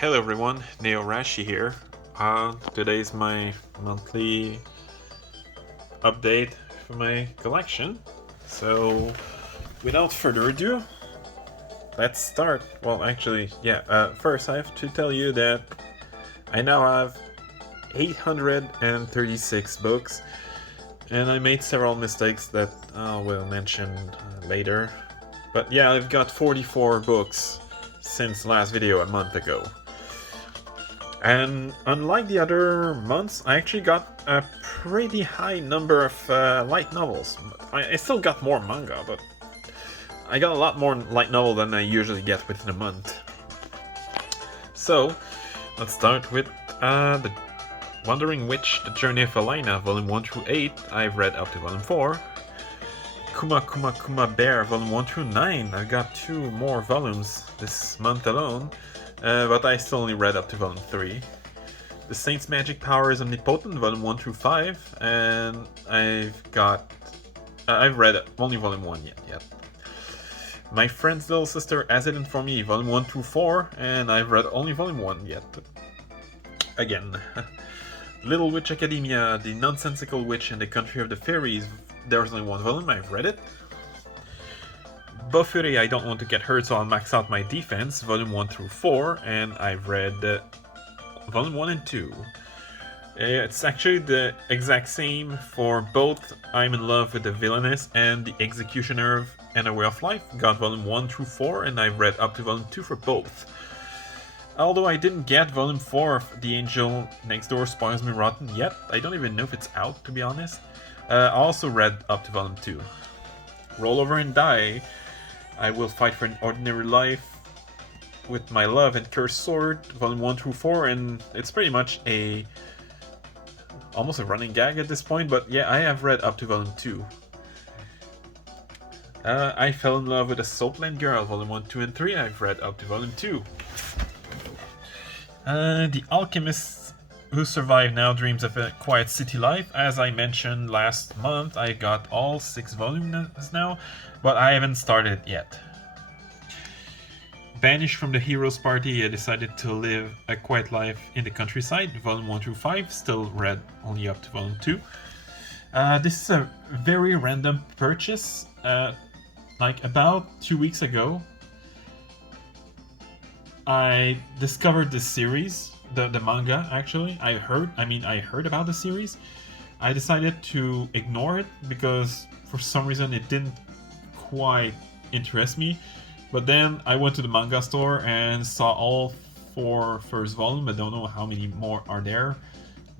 Hello everyone, Neo Rashi here. Today's my monthly update for my collection. So, without further ado, let's start. Well, actually, first I have to tell you that I now have 836 books, and I made several mistakes that I will mention later. But yeah, I've got 44 books since last video a month ago. And unlike the other months, I actually got a pretty high number of light novels. I still got more manga, but I got a lot more light novel than I usually get within a month. So, let's start with The Wandering Witch, The Journey of Elena, Volume 1 through 8. I've read up to Volume 4. Kuma Kuma Kuma Bear, Volume 1 through 9. I've got 2 more volumes this month alone. But I still only read up to Volume 3. The Saint's Magic Power is Omnipotent, Volume 1 through 5, and I've read only Volume 1 yet. My Friend's Little Sister As It For Me, Volume 1 through 4, and I've read only Volume 1 yet. Again. Little Witch Academia, The Nonsensical Witch in the Country of the Fairies, there's only 1 volume, I've read it. Bofuri, I Don't Want to Get Hurt, so I'll max out my defense, Volume 1 through 4, and I've read Volume 1 and 2. It's actually the exact same for both I'm in Love with the Villainess and The Executioner and A Way of Life. Got Volume 1 through 4, and I've read up to Volume 2 for both. Although I didn't get Volume 4 of The Angel Next Door Spoils Me Rotten yet, I don't even know if it's out, to be honest. I also read up to Volume 2. Roll Over and Die, I Will Fight for an Ordinary Life with My Love and Cursed Sword, Volume 1 through 4, and it's pretty much almost a running gag at this point, but yeah, I have read up to Volume 2. I Fell in Love with a Soapland Girl, Volume 1, 2, and 3, I've read up to Volume 2. The Alchemist Who Survived Now Dreams of a Quiet City Life, as I mentioned last month, I got all 6 volumes now, but I haven't started it yet. Banished from the Heroes Party, I decided to live a quiet life in the countryside, Volume 1 through 5, still read only up to Volume 2. This is a very random purchase. Like about 2 weeks ago, I discovered this series, the manga actually. I heard about the series. I decided to ignore it because for some reason it didn't quite interest me. But then I went to the manga store and saw all 4 first volume. I don't know how many more are there.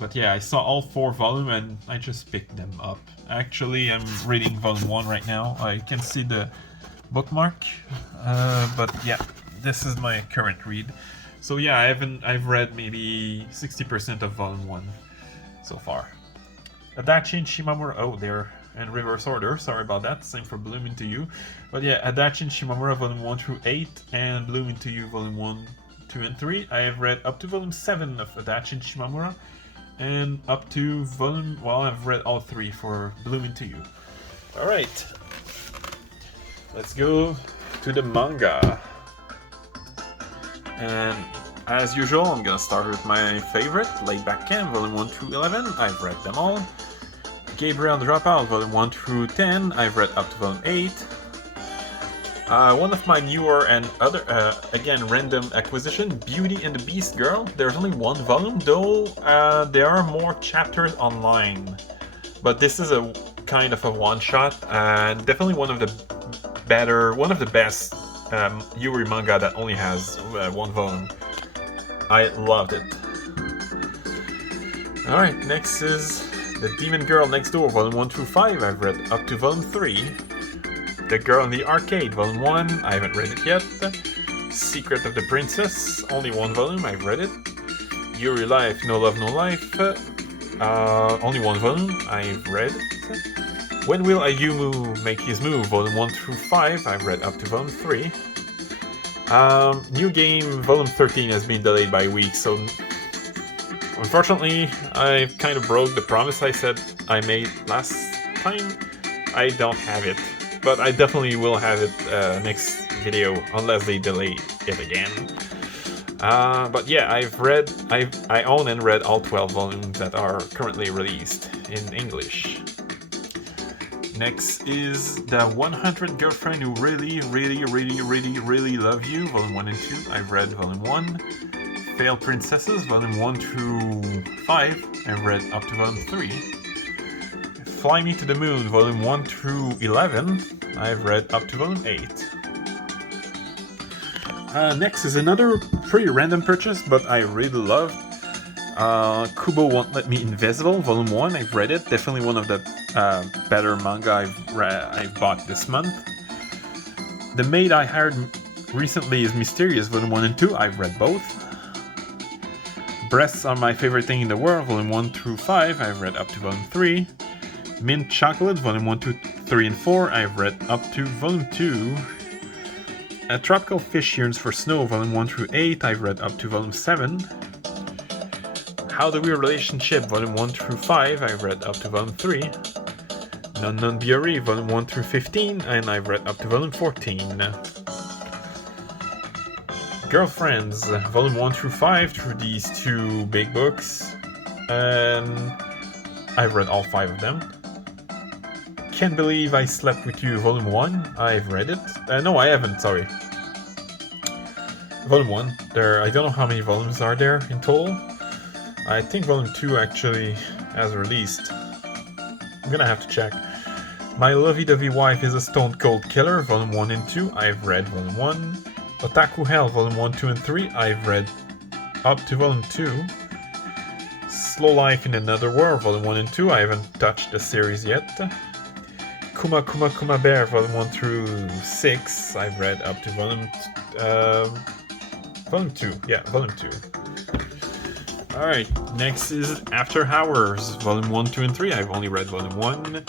But yeah, I saw all 4 volume and I just picked them up. Actually, I'm reading Volume 1 right now. I can see the bookmark. But yeah, this is my current read. So yeah, I've read maybe 60% of Volume 1 so far. Adachi and Shimamura, oh, they're in reverse order, sorry about that, same for Bloom Into You. But yeah, Adachi and Shimamura Volume 1 through 8 and Bloom Into You Volume 1, 2, and 3. I have read up to Volume 7 of Adachi and Shimamura, and up to I've read all 3 for Bloom Into You. Alright, let's go to the manga. And as usual, I'm gonna start with my favorite, Laid Back Camp, Volume 1 through 11. I've read them all. Gabriel Dropout, Volume 1 through 10. I've read up to Volume 8. One of my newer and other, again, random acquisition, Beauty and the Beast Girl. There's only 1 volume, though there are more chapters online. But this is a kind of a one-shot, and definitely one of the best Yuri manga that only has 1 volume. I loved it. Alright, next is The Demon Girl Next Door, Volume 1 through 5. I've read up to Volume 3. The Girl in the Arcade, Volume 1. I haven't read it yet. Secret of the Princess, only 1 volume. I've read it. Yuri Life, No Love, No Life. Only 1 volume. I've read it. When Will Ayumu Make His Move, Volume 1 through 5. I've read up to Volume 3. New Game, Volume 13 has been delayed by a week, so unfortunately, I kind of broke the promise I said I made last time. I don't have it, but I definitely will have it next video, unless they delay it again. But yeah, I own and read all 12 volumes that are currently released in English. Next is The 100 Girlfriend Who Really, Really, Really, Really, Really Love You, Volume 1 and 2. I've read Volume 1. Failed Princesses, Volume 1 through 5. I've read up to Volume 3. Fly Me to the Moon, Volume 1 through 11. I've read up to Volume 8. Next is another pretty random purchase, but I really loved. Kubo Won't Let Me Invisible, Volume 1. I've read it. Definitely one of the better manga I've bought this month. The Maid I Hired Recently is Mysterious, Volume 1 and 2. I've read both. Breasts Are My Favorite Thing in the World, Volume 1 through 5. I've read up to Volume 3. Mint Chocolate, Volume 1, 2, 3, and 4. I've read up to Volume 2. A Tropical Fish Yearns for Snow, Volume 1 through 8. I've read up to Volume 7. How the Weird Relationship, Volume 1 through 5. I've read up to Volume 3. Non Non Biori, Volume 1 through 15. And I've read up to Volume 14. Girlfriends, Volume 1 through 5 through these two big books. And I've read all 5 of them. Can't Believe I Slept With You, Volume 1. I've read it. No, I haven't, sorry. Volume 1. I don't know how many volumes are there in total. I think Volume 2 actually has released. I'm gonna have to check. My Lovey-Dovey Wife is a Stone Cold Killer, Volume 1 and 2. I've read Volume 1. Otaku Hell, Volume 1, 2, and 3. I've read up to Volume 2. Slow Life in Another World, Volume 1 and 2. I haven't touched the series yet. Kuma Kuma Kuma Bear, Volume 1 through 6. I've read up to Volume 2. Yeah, Volume 2. Alright, next is After Hours, Volume 1, 2, and 3. I've only read Volume 1.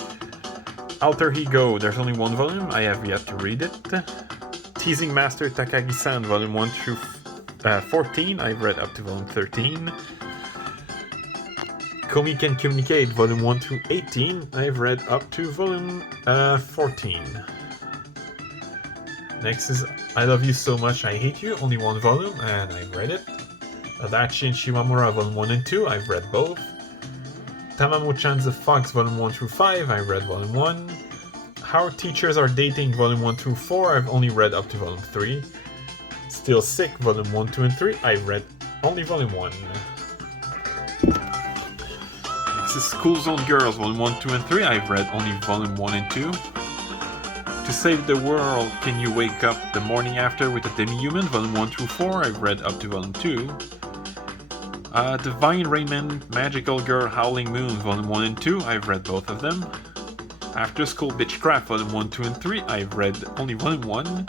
Alter Ego, there's only one volume. I have yet to read it. Teasing Master Takagi-san, Volume 1 through 14. I've read up to Volume 13. Komi Can Communicate, Volume 1 through 18. I've read up to Volume 14. Next is I Love You So Much I Hate You, only one volume, and I've read it. Adachi and Shimamura, Volume 1 and 2. I've read both. Tamamo-chan's The Fox, Volume 1 through 5. I've read Volume 1. How Teachers Are Dating, Volume 1 through 4. I've only read up to Volume 3. Still Sick, Volume 1, 2, and 3. I've read only Volume 1. Next is School Zone Girls, Volume 1, 2, and 3. I've read only Volume 1 and 2. To Save the World, Can You Wake Up the Morning After with a Demi-Human, Volume 1 through 4. I've read up to Volume 2. Divine Raymond, Magical Girl, Howling Moon, Volume 1 and 2. I've read both of them. After School Bitchcraft, Volume 1, 2, and 3. I've read only Volume 1.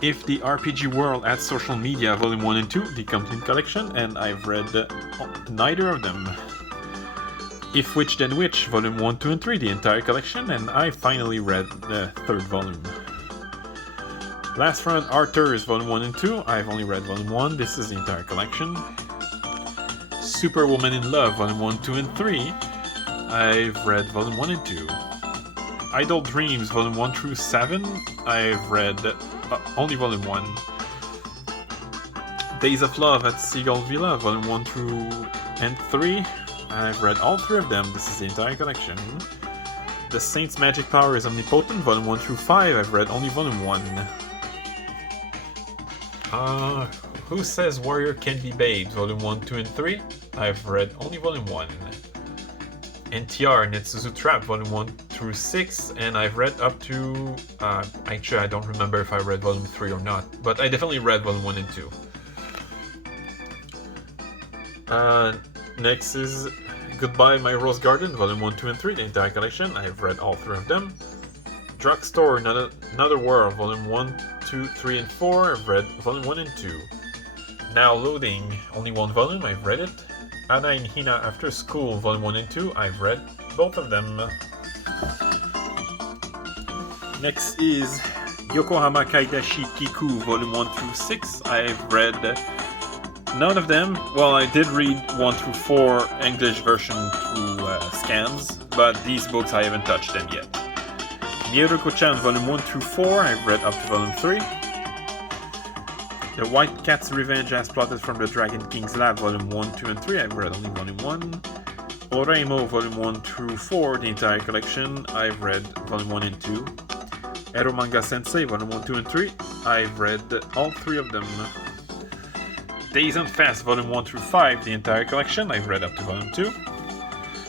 If the RPG World Adds Social Media, Volume 1 and 2, the complete collection, and I've read neither of them. If Witch Then Witch, Volume 1, 2, and 3, the entire collection, and I finally read the third volume. Last Front Arthurs, Volume 1 and 2. I've only read Volume 1, this is the entire collection. Superwoman in Love, Volume 1, 2, and 3. I've read Volume 1 and 2. Idle Dreams, Volume 1 through 7. I've read only Volume 1. Days of Love at Seagull Villa, Volume 1 through and 3. I've read all 3 of them. This is the entire collection. The Saint's Magic Power is Omnipotent, Volume 1 through 5. I've read only Volume 1. Who Says Warrior Can't Be Babed, Volume 1, 2, and 3. I've read only Volume 1. NTR Netsuzu Trap, Volume 1 through 6, and I've read up to... actually, I don't remember if I read Volume 3 or not, but I definitely read Volume 1 and 2. Next is Goodbye My Rose Garden, Volume 1, 2, and 3, the entire collection. I've read all 3 of them. Drugstore Another World, Volume 1, 2, 3, and 4. I've read Volume 1 and 2. Now Loading, only one volume, I've read it. Anna and Hina After School, Volume 1 and 2. I've read both of them. Next is Yokohama Kaidashikiku, Volume 1 through 6. I've read none of them. Well, I did read 1 through 4 English version through scans, but these books I haven't touched them yet. Miyotoko-chan, Volume 1 through 4. I've read up to Volume 3. The White Cat's Revenge as plotted from the Dragon King's Lab, Volume 1, 2, and 3. I've read only Volume 1. Oreimo, Volume 1 through 4, the entire collection. I've read Volume 1 and 2. Ero Manga Sensei, Volume 1, 2, and 3. I've read all 3 of them. Days on Fast, Volume 1 through 5, the entire collection. I've read up to Volume 2.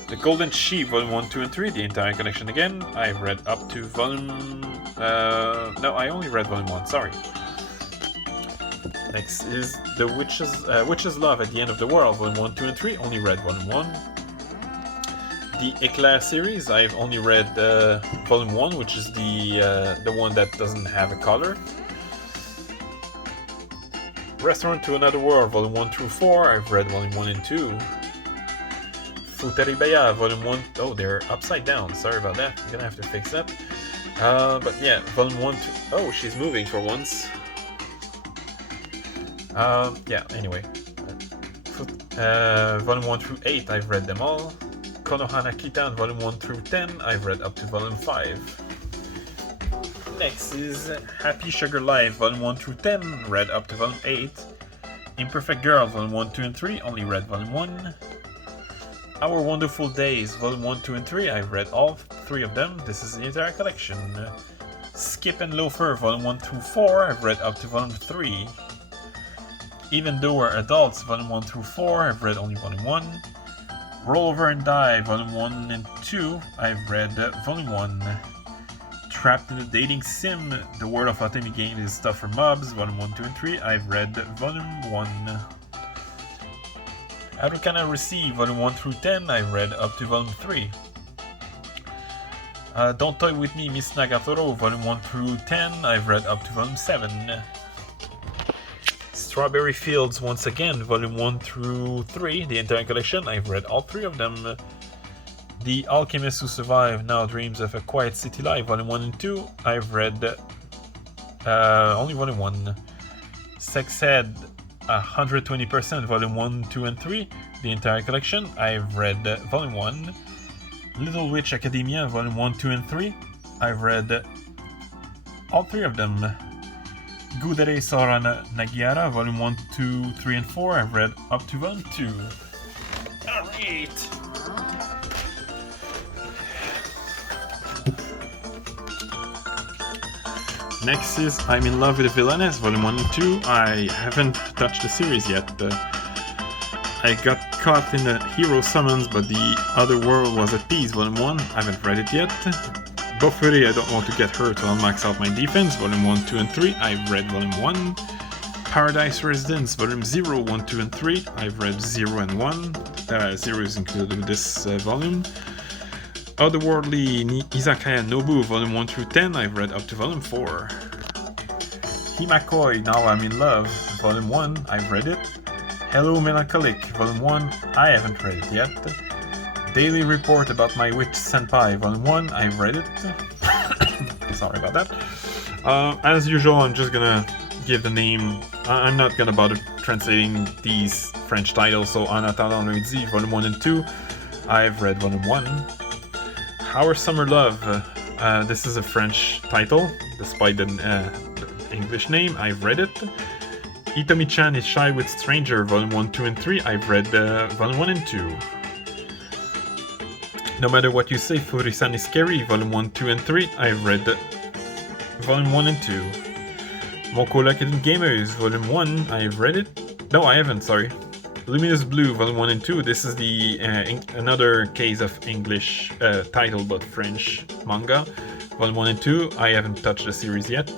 The Golden Sheep, Volume 1, 2, and 3, the entire collection again. I've read up to Volume... no, I only read Volume 1, sorry. Next is The Witch's Love at the End of the World, Volume 1, 2, and 3. Only read Volume 1. The Eclair series, I've only read Volume 1, which is the one that doesn't have a color. Restaurant to Another World, Volume 1 through 4. I've read Volume 1 and 2. Futaribeya, Volume 1... Oh, they're upside down. Sorry about that. I'm gonna have to fix that. But yeah, Volume 1 to... Oh, she's moving for once. Yeah, anyway. Volume 1 through 8, I've read them all. Konohana Kitan, Volume 1 through 10, I've read up to Volume 5. Next is Happy Sugar Life, Volume 1 through 10, read up to Volume 8. Imperfect Girl, Volume 1, 2, and 3, only read Volume 1. Our Wonderful Days, Volume 1, 2, and 3, I've read all 3 of them. This is the entire collection. Skip and Loafer, Volume 1 through 4, I've read up to Volume 3. Even Though We're Adults, Volume 1 through 4, I've read only Volume 1. Roll Over and Die, Volume 1 and 2, I've read Volume 1. Trapped in a Dating Sim, The World of Otemi Game is Stuff for Mobs, Volume 1, 2, and 3, I've read Volume 1. Arukana Receive, Volume 1 through 10, I've read up to Volume 3. Don't Toy With Me, Miss Nagatoro, Volume 1 through 10, I've read up to Volume 7. Strawberry Fields, once again, Volume 1 through 3, the entire collection, I've read all 3 of them. The Alchemist Who Survived Now Dreams of a Quiet City Life, Volume 1 and 2, I've read only Volume 1. Sex Head, 120%, Volume 1, 2, and 3, the entire collection, I've read Volume 1. Little Witch Academia, Volume 1, 2, and 3, I've read all 3 of them. Gudere Sora Nagiara, Volume 1, 2, 3, and 4, I've read up to Volume 2. Alright! Next is I'm in Love with a Villainess, Volume 1 and 2. I haven't touched the series yet. I got caught in the Hero Summons, but the other world was at peace, Volume 1. I haven't read it yet. Bofuri, I don't want to get hurt, so I'll max out my defense, Volume 1, 2, and 3. I've read Volume 1. Paradise Residence, Volume 0, 1, 2, and 3. I've read 0 and 1. 0 is included with this volume. Otherworldly Izakaya Nobu, Volume 1 through 10, I've read up to Volume 4. Himakoi, Now I'm in Love, Volume 1, I've read it. Hello Melancholic, Volume 1, I haven't read it yet. Daily Report About My Witch Senpai, Volume 1, I've read it. Sorry about that. As usual, I'm just gonna give the name. I'm not gonna bother translating these French titles, so Anata no Luigi, Volume 1 and 2, I've read Volume 1. Our Summer Love, this is a French title, despite the English name, I've read it. Itomi-chan is Shy with Stranger, Volume 1, 2, and 3, I've read Volume 1 and 2. No Matter What You Say, Furi-san is Scary, Volume 1, 2, and 3, I've read Volume 1 and 2. Moko Lucked Gamers, Volume 1, I've read it. No, I haven't, sorry. Luminous Blue, Volume 1 and 2, this is the another case of English title but French manga. Volume 1 and 2, I haven't touched the series yet.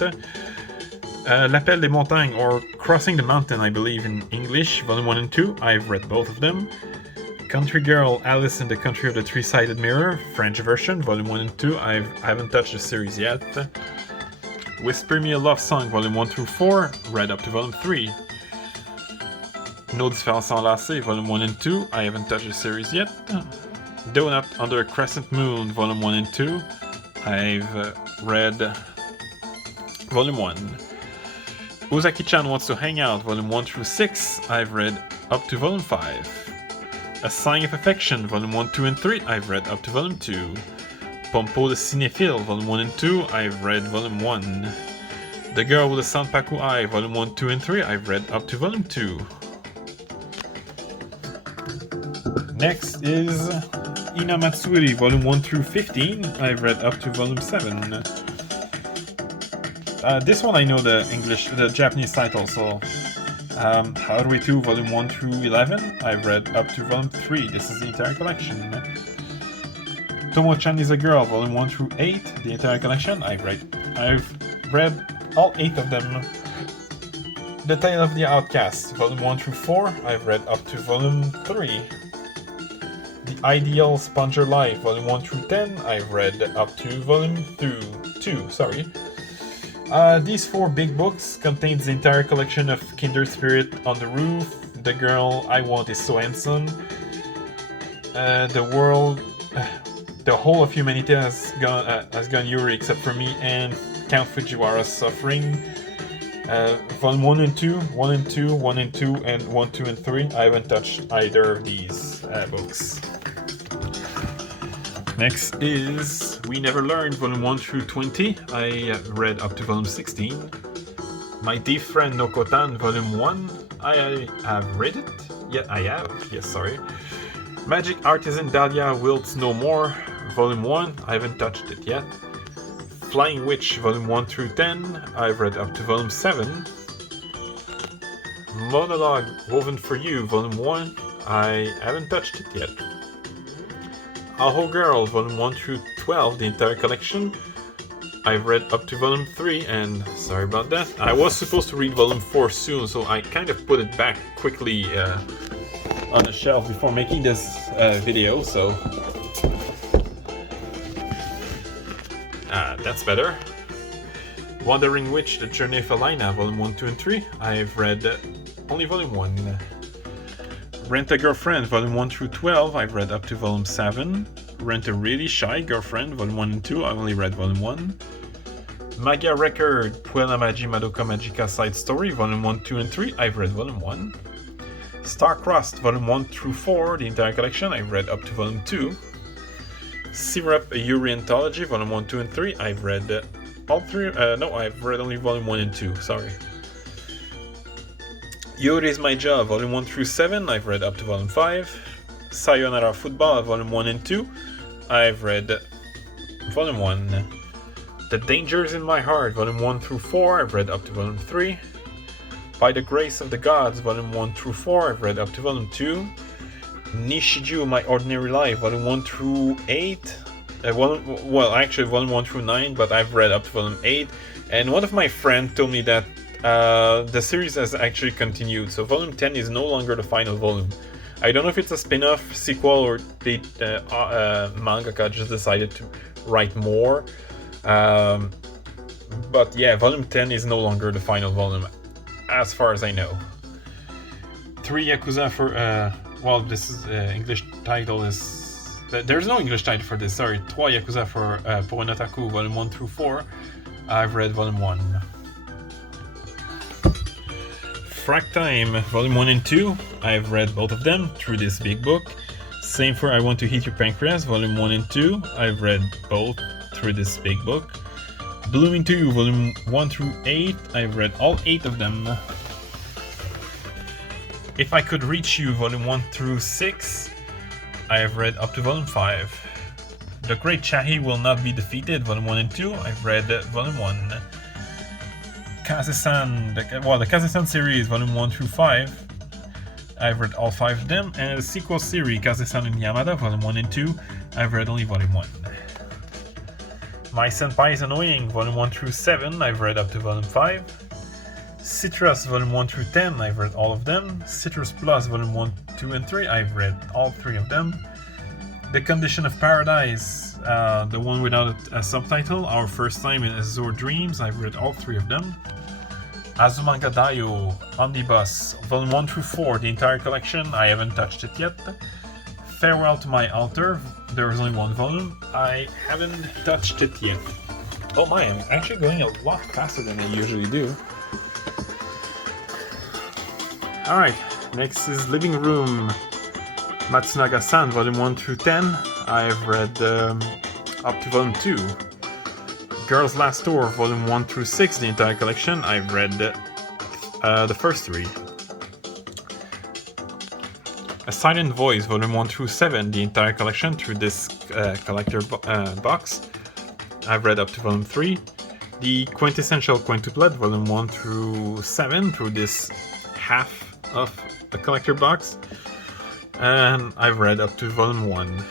L'Appel des Montagnes, or Crossing the Mountain, I believe in English, Volume 1 and 2, I've read both of them. Country Girl, Alice in the Country of the Three-Sided Mirror, French version, Volume 1 and 2, I haven't touched the series yet. Whisper Me a Love Song, Volume 1 through 4, read up to Volume 3. No Différence Enlacée, Volume 1 and 2, I haven't touched the series yet. Donut Under a Crescent Moon, Volume 1 and 2, I've read Volume 1. Ozaki-chan Wants to Hang Out, Volume 1 through 6, I've read up to Volume 5. A Sign of Affection, Volume 1, 2, and 3, I've read up to Volume 2. Pompo the Cinephile, Volume 1 and 2, I've read Volume 1. The Girl with the Sanpaku Eye, Volume 1, 2, and 3, I've read up to Volume 2. Next is Ina Matsuri, Volume 1 through 15, I've read up to Volume 7. This one I know the Japanese title, so Haruhi 2, Volume 1 through 11, I've read up to Volume 3, this is the entire collection. Tomo-chan is a Girl, Volume 1 through 8, the entire collection, I've read all 8 of them. The Tale of the Outcast, Volume 1 through 4, I've read up to Volume 3. The Ideal Sponger Life, Volume 1 through 10, I've read up to Volume 2. These 4 big books contains the entire collection of Kinder Spirit on the Roof, The Girl I Want Is So Handsome, The Whole of Humanity has gone Yuri except for me, and Count Fujiwara's Suffering. Volume 1 and 2, 1 and 2, 1 and 2, and 1, 2, and 3. I haven't touched either of these books. Next is We Never Learned, Volume 1 through 20. I read up to Volume 16. My Deep Friend Nokotan, Volume 1. I have read it. Yeah, I have. Yes, sorry. Magic Artisan Dahlia Wilts No More, Volume 1. I haven't touched it yet. Flying Witch, Volume 1 through 10. I've read up to Volume 7. Monologue Woven for You, Volume 1. I haven't touched it yet. Aho Girl, Volume 1 through 12, the entire collection. I've read up to Volume 3, and sorry about that. I was supposed to read Volume 4 soon, so I kind of put it back quickly on the shelf before making this video, so... that's better. Wandering Witch, The Journey of Elena, Volume 1, 2, and 3. I've read only Volume 1. Rent a Girlfriend, Volume 1 through 12, I've read up to Volume 7. Rent a Really Shy Girlfriend, Volume 1 and 2, I've only read Volume 1. Magia Record, Puella Magi Madoka Magica Side Story, Volume 1, 2, and 3, I've read Volume 1. Starcrossed, Volume 1 through 4, the entire collection, I've read up to Volume 2. Syrup, a Yuri Anthology, Volume 1, 2, and 3, I've read all 3, I've read only Volume 1 and 2, sorry. Yuri is My Job, Volume 1 through 7, I've read up to Volume 5. Sayonara Football, Volume 1 and 2, I've read Volume 1. The Dangers in My Heart, Volume 1 through 4, I've read up to Volume 3. By the Grace of the Gods, Volume 1 through 4, I've read up to Volume 2. Nishiju, My Ordinary Life, Volume 1 through 8. Actually Volume 1 through 9, but I've read up to Volume 8. And one of my friends told me that the series has actually continued, so Volume 10 is no longer the final volume. I don't know if it's a spin-off, sequel, or the mangaka just decided to write more. But yeah, Volume 10 is no longer the final volume, as far as I know. 3 Yakuza for... this is English title is... There's no English title for this, sorry. 3 Yakuza pour un otaku, Volume 1 through 4. I've read Volume 1. Frack Time, Volume 1 and 2. I've read both of them through this big book. Same for I Want to Heat Your Pancreas, Volume 1 and 2. I've read both through this big book. Blooming to You, Volume 1 through 8. I've read all 8 of them. If I Could Reach You, Volume 1 through 6. I have read up to Volume 5. The Great Chahi Will Not Be Defeated, Volume 1 and 2. I've read Volume 1. Kaze-san, the Kaze-san series, Volume 1 through 5. I've read all 5 of them. And the sequel series, Kaze-san and Yamada, Volume 1 and 2. I've read only Volume 1. My Senpai is Annoying, Volume 1 through 7. I've read up to Volume 5. Citrus, Volume 1 through 10. I've read all of them. Citrus Plus, Volume 1, 2, and 3. I've read all 3 of them. The Condition of Paradise, the one without a subtitle, Our First Time in Azure Dreams. I've read all 3 of them. Azumanga Daioh, Omnibus, Volume 1 through 4, the entire collection. I haven't touched it yet. Farewell to My Altar, there is only 1 volume. I haven't touched it yet. Oh my, I'm actually going a lot faster than I usually do. Alright, next is Living Room, Matsunagasan, Volume 1 through 10. I've read up to Volume 2. Girls Last Tour, Volume 1 through 6, the entire collection. I've read the first 3. A Silent Voice, Volume 1 through 7, the entire collection through this collector box. I've read up to Volume 3. The Quintessential Quintuplet, Volume 1 through 7, through this half of the collector box. And I've read up to Volume 1.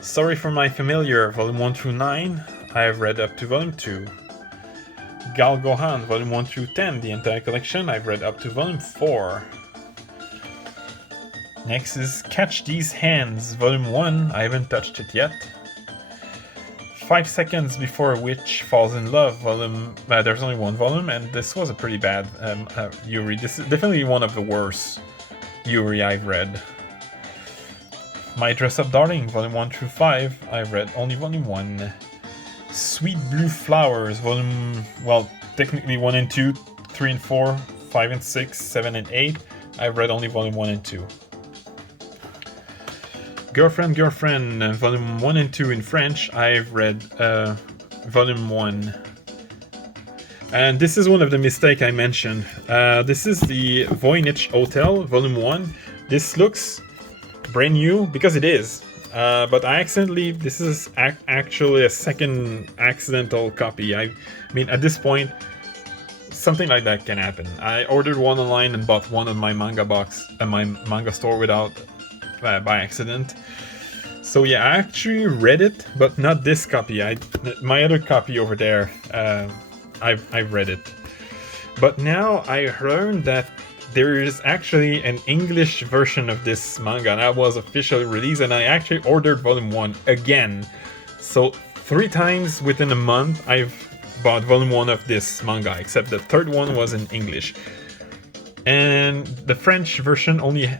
Sorry for My Familiar, Volume 1 through 9. I've read up to Volume 2. Gal Gohan, Volume 1 through 10, the entire collection. I've read up to Volume 4. Next is Catch These Hands, Volume 1. I haven't touched it yet. 5 Seconds Before a Witch Falls in Love, volume. There's only one volume, and this was a pretty bad Yuri. This is definitely one of the worst Yuri I've read. My Dress Up Darling, Volume 1 through 5. I've read only Volume 1. Sweet Blue Flowers, Volume. Well, technically 1 and 2, 3 and 4, 5 and 6, 7 and 8. I've read only Volume 1 and 2. Girlfriend, Volume 1 and 2 in French. I've read Volume 1. And this is one of the mistakes I mentioned. This is the Voynich Hotel, Volume 1. This looks brand new, because it is. But I accidentally... This is actually a second accidental copy. I mean, at this point, something like that can happen. I ordered one online and bought one on my manga box at my manga store without... by accident. So yeah, I actually read it, but not this copy. My other copy over there, I've read it. But now I learned that there is actually an English version of this manga that was officially released, and I actually ordered Volume 1 again. So 3 times within a month I've bought Volume 1 of this manga, except the third one was in English. And the French version only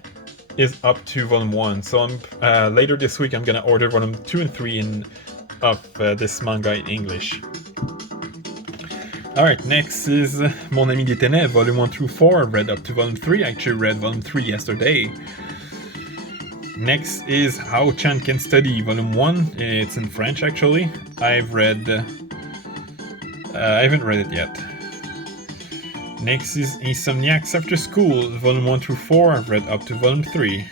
is up to Volume 1, so I'm later this week I'm gonna order Volume 2 and 3 of this manga in English. Alright, next is Mon Ami des Ténèbres, Volume 1 through 4, read up to Volume 3. I actually read Volume 3 yesterday. Next is How Chan Can Study, Volume 1. It's in French actually. I've read... I haven't read it yet. Next is Insomniacs After School, Volume 1 through 4. I've read up to Volume 3.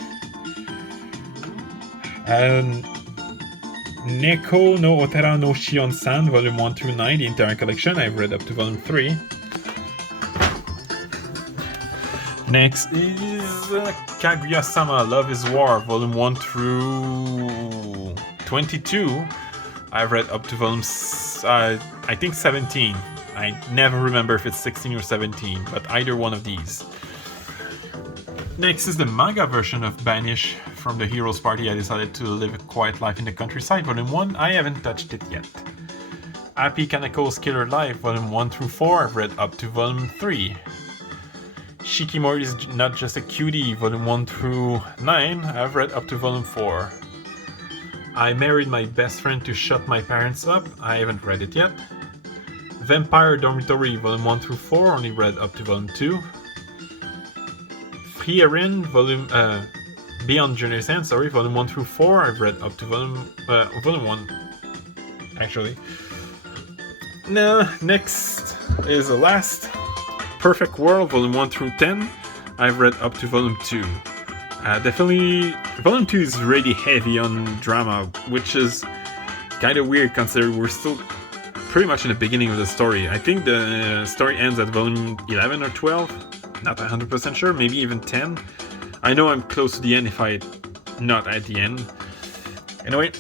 And Neko no Otara no Shion-san, Volume 1 through 9, the entire collection. I've read up to Volume 3. Next is Kaguya-sama Love is War, Volume 1 through 22. I've read up to Volume, I think 17. I never remember if it's 16 or 17, but either one of these. Next is the manga version of Banish from the Heroes Party. I decided to live a quiet life in the countryside, Volume 1. I haven't touched it yet. Happy Kaneko's Killer Life, Volume 1 through 4. I've read up to Volume 3. Shikimori is Not Just a Cutie, Volume 1 through 9. I've read up to Volume 4. I Married My Best Friend to Shut My Parents Up. I haven't read it yet. Vampire Dormitory, Volume 1 through 4, only read up to Volume 2. Frierin, Beyond Journey's End, Volume 1 through 4, I've read up to Volume 1, actually. Now, next is the last, Perfect World, Volume 1 through 10, I've read up to Volume 2. Definitely, Volume 2 is really heavy on drama, which is kind of weird considering we're still pretty much in the beginning of the story. I think the story ends at Volume 11 or 12, not 100% sure, maybe even 10. I know I'm close to the end if I'm not at the end. Anyway,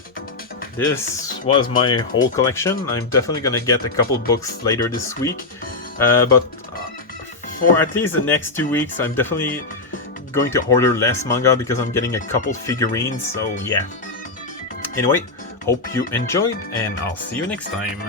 this was my whole collection. I'm definitely gonna get a couple books later this week, but for at least the next 2 weeks I'm definitely going to order less manga because I'm getting a couple figurines, so yeah. Anyway, hope you enjoyed, and I'll see you next time.